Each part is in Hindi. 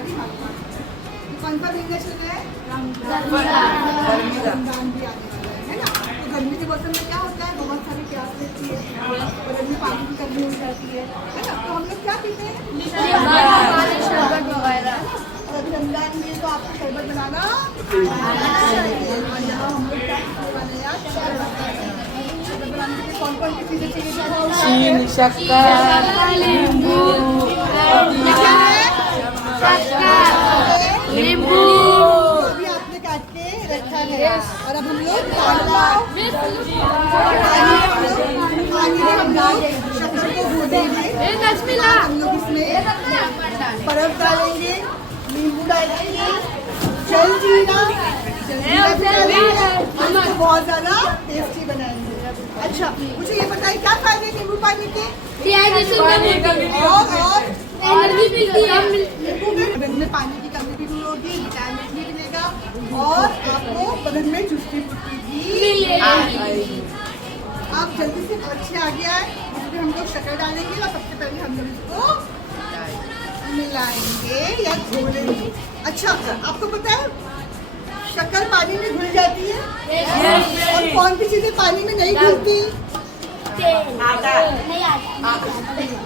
सारी मालूमात कौन सा महीना चल रहा है? रमजान भी आने वाला है ना। तो गर्मी के मौसम में क्या होता है, बहुत सारी प्यास लगती है, बदन में पानी की कमी हो जाती है ना। तो हम लोग क्या पीते हैं? शरबत वगैरह। और अभी रमजान में तो आपको शरबत बनाना चाहिए। और यहाँ हम लोग क्या पीने वाले हैं यार? शरबत बनाने के लिए कौन कौन सी चीज़ें चाहिए? चीनी, शक्कर, नींबू, नींबू भी आपने काट के रखा है। और अब हम लोग पानी में हम लोग शक्कर को भूनेंगे। हम लोग इसमें बर्फ डालेंगे, नींबू डालेंगे, जलजीरा इसको बहुत ज्यादा टेस्टी बनाएंगे। अच्छा मुझे ये बताइए क्या फायदे हैं नींबू पानी के? और एनर्जी मिलती है, बदन में पानी की कमी भी दूर होगी, विटामिन भी मिलेगा और आपको बदन में चुस्ती फुर्ती भी आएगी। आप जल्दी से अच्छे आ गया है। इसमें हम लोग शक्कर डालेंगे और सबसे पहले हम लोग इसको मिलाएंगे या घोलेंगे। अच्छा आपको पता है शक्कर पानी में घुल जाती है और कौन सी चीजें पानी में नहीं घुलती?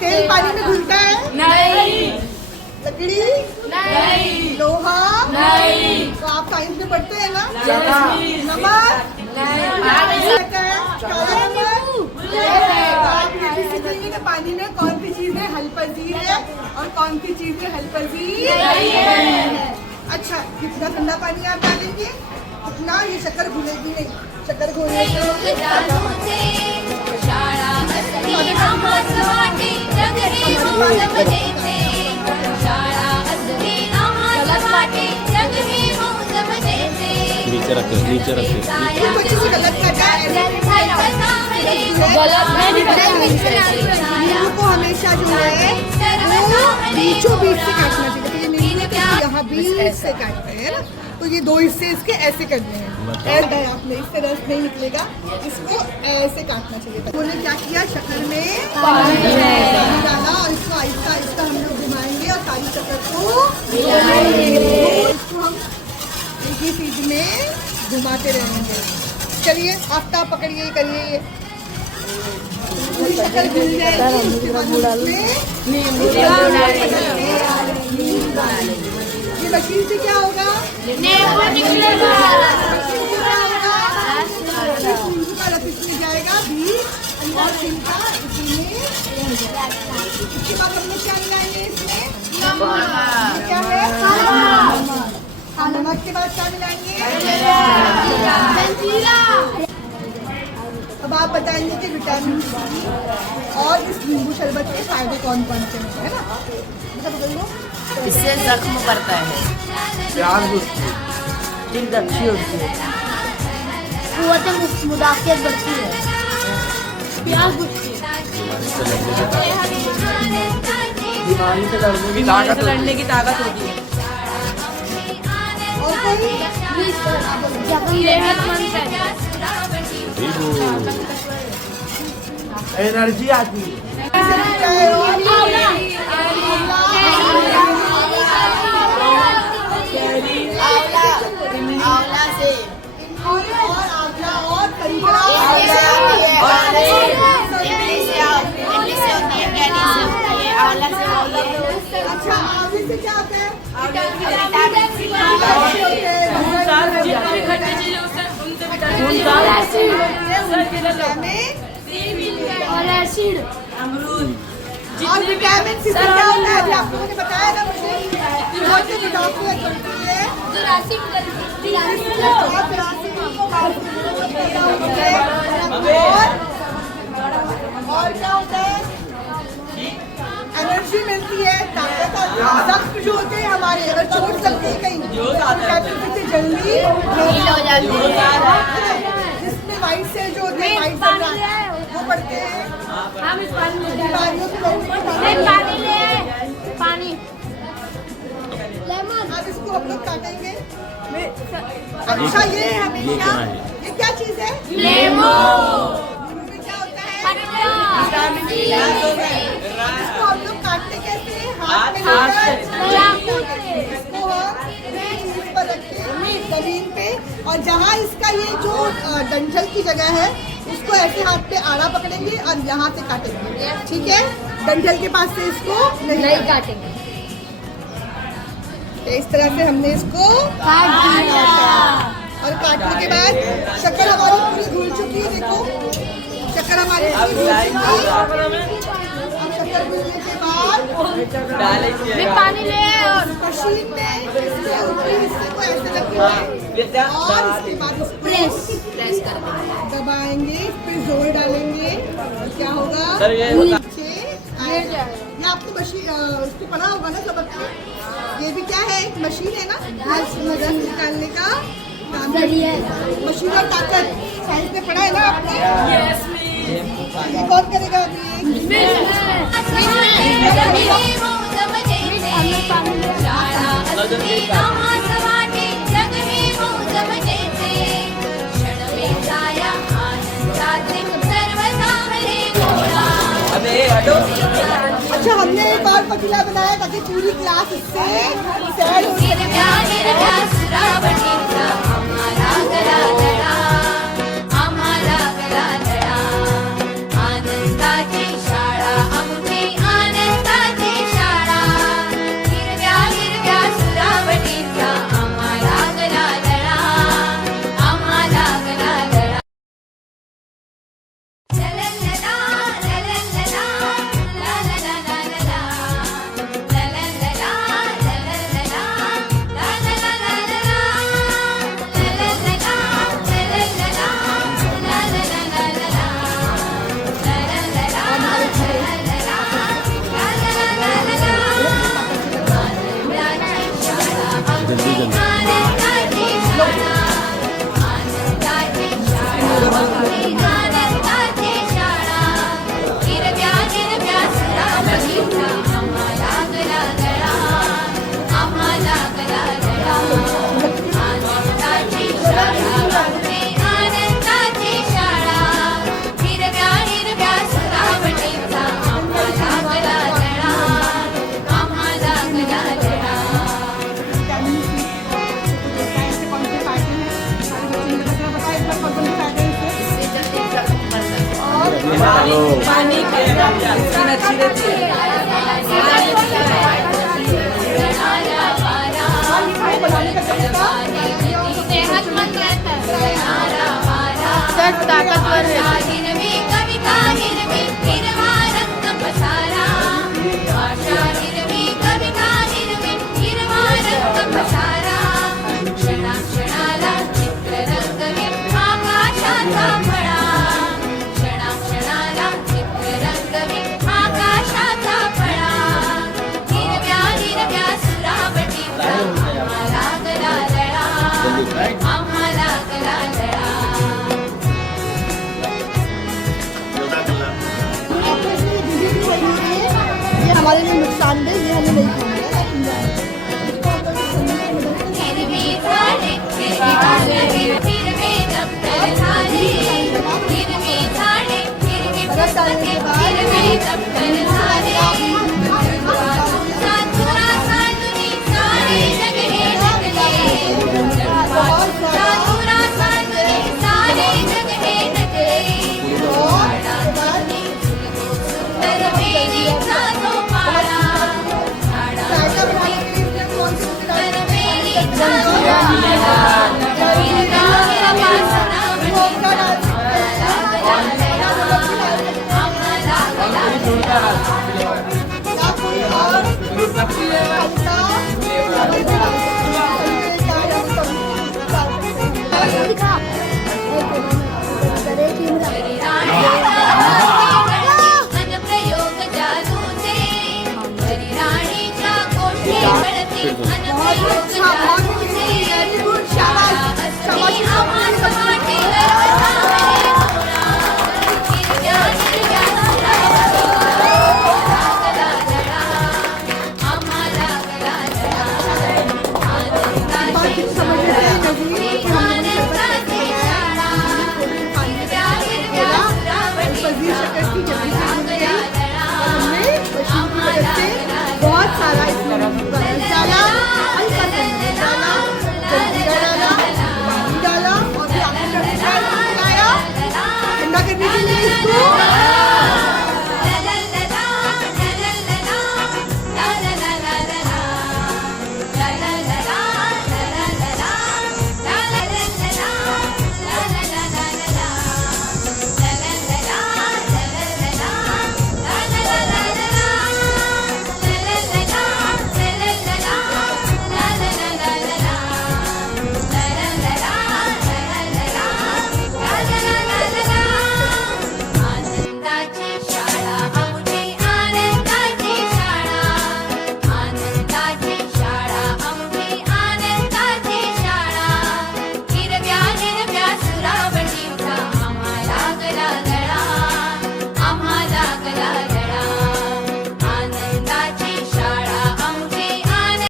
तेल पानी में घुलता है? नहीं। लकड़ी? नहीं। लोहा? नहीं। तो आप साइंस में पढ़ते हैं ना? नमक? नहीं। आप ये भी सीखेंगे कि पानी में कौन सी चीजें हलपजीर है और कौन सी चीजें हलपजीर नहीं है। अच्छा जितना ठंडा पानी आप डालेंगे उतना ये शक्कर घुलेगी नहीं। शक्कर घोलने से नीचे रखे अच्छे से गलत करना है। नींबू को हमेशा जो है वो बीचों बीच से काटना चाहिए। तो ये नींबू को यहाँ बीच से काटते हैं ना, तो ये दो हिस्से इसके ऐसे करने हैं। ऐसा है आपने, इससे रस नहीं निकलेगा, इसको ऐसे काटना चाहिए। उन्होंने क्या किया, शक्कर में पानी डाला और इसको आहिस्ता आहिस्ता हम लोग घुमाएंगे और सारी शक्कर को इसको हम एक ही चीज में घुमाते रहेंगे। चलिए आफ्ताब पकड़िए, करिए ये शक्कर घुल जाएगी। उसके बाद इसमें नींबू डालेंगे। ये मशीन से क्या होगा, नींबू निकलेगा। नींबू का रस इसमें जाएगा भी अंदर छिलका इसी में रहेगा। इसके बाद हम लोग क्या मिलाएंगे इसमें, क्या है नमक। नमक के बाद क्या मिलाएंगे, अब आप बताएंगे कि विटामिन सी और इस नींबू शरबत के फायदे कौन कौन से होते हैं ना। इससे जख्म करता है, प्याज जल्द अच्छी होती है, कुव्वत मुदाफ़ियत बढ़ती है, प्याज बढ़ती है, बीमारी से लड़ने की ताकत होती है, और कोई एनर्जी आती है। आंवला से और आंवला और करीबड़ा इमली से होती है, कैरी से होती है, आंवला से होती है। अच्छा आंवले से क्या होता है, और एसिड और विटामिन सी से क्या होता है, अभी आप लोगों ने बताया ना मुझे, बहुत से विटामिन बनती है और क्या होता है, एनर्जी मिलती है, ताकत आती है। जख्म जो होते हैं हमारे, अगर चोट लगती है कहीं तो कैपिसिटी जल्दी हील हो जाती है। जिसमें वाइट सेल जो होते हैं, वाइट सेल वो बढ़ते हैं, बीमारियों से पानी अब इसको हम लोग काटेंगे। अच्छा ये हमेशा ये क्या चीज है, नींबू में क्या होता है, इसको हम लोग काटते कैसे हैं, हाथ में लेकर डंठल की जगह है उसको ऐसे हाथ पे आड़ा पकड़ेंगे और यहाँ से काटेंगे, ठीक है। डंठल के पास से इसको नहीं काटेंगे। इस तरह से हमने इसको काटा और काटने के बाद शक्कर हमारी पूरी घुल चुकी है। देखो शक्कर हमारी पूरी घुल चुकी है। अब शक्कर घुलने के बाद पानी ले और मशीन में इसके ऊपरी हिस्से को ऐसे रखेंगे और इसके बाद इसको प्रेस कर दबाएंगे, फिर जोर डालेंगे और क्या होगा सर, ये नीचे आएगा। ये आपको मशीन उसको पढ़ा होगा ना सब आपने। ये भी क्या है, एक मशीन है ना, मदद निकालने का काम है। मशीन और ताकत साइंस में पढ़ा है ना आपने। ये कौन करेगा अभी? अबे हटो। अच्छा, हमने एक और पतीला बनाया ताकि पूरी क्लास इससे सैर हो सके। पानी अच्छी रहती है। सेहतमंद रहता है, ताकतवर है। ये हमारे लिए नुकसानदेह, ये हमें नहीं खाना है। बर्फ डालने के शाबाश, शाबाश।